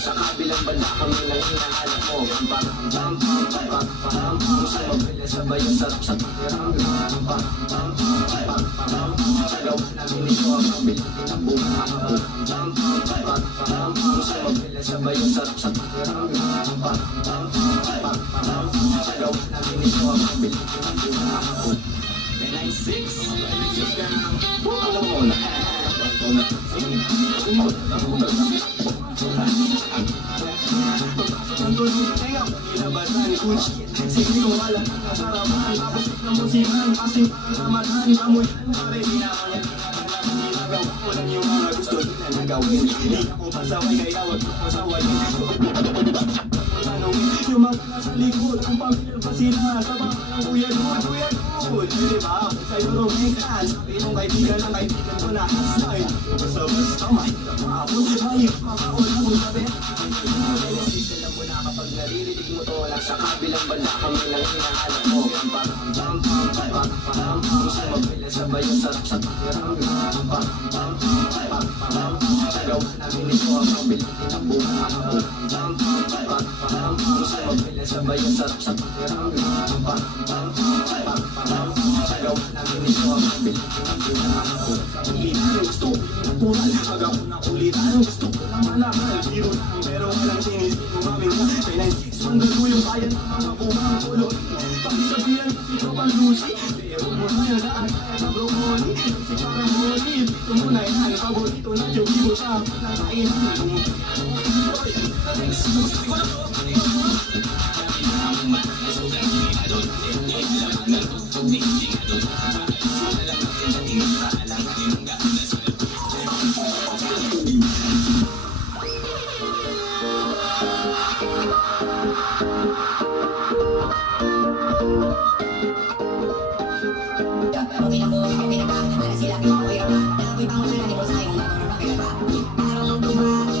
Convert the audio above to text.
Sa kabilang banda kami lang hinahanap mo. Sa mabilis sabay ang sarap sa pakiram. Nagawa namin ito ang kabiling tinabungan ako. Sa mabilis sabay ang sarap sa pakiram. Nagawa namin ito ang kabiling tinabungan ako. 996 alam mo na. Ilabasan kung shit sige kung wala kang nasarapan. Tapos na musikan kasing pangamahan. Kamuyan pare di na ako yan ginagawa ko lang yung mga gusto nila na gawin. Hindi ako pasaway kaya wag mo pasawayin. Yung mga nasa likod kung pamilya pa sila sa mga kuya dude. Diba? Kung sa'yo rumikan sabi nung kaibigan ng kaibigan ko na asay. Basta mahirap maabot. Mahirap makaula kung sabi alam mo na kapag naririnig mo to lang sa kabilang banda kami lang hinahanap mo. Sa mabilis sabay ang sarap sa pakiram. Nagawa namin ito ang kabiling tinabungan ako. Sa mabilis sabay ang sarap sa pakiram. Nagawa namin ito ang kabiling tinabungan ako. Sa ulitan gusto ko yung natural. Pag ako na ulitan gusto ko na malakal. Biro lang pero walang sinisino mamin ka. Kaya 9-6 mandalo yung kaya ng mga bumang kulot. Pakisabihan kasi ito pang Lucy. Pero mo na yung daan kaya na bromoli. Si Karamoni, dito mo na yan. Paborito na Jovibo sa akin ng kainan.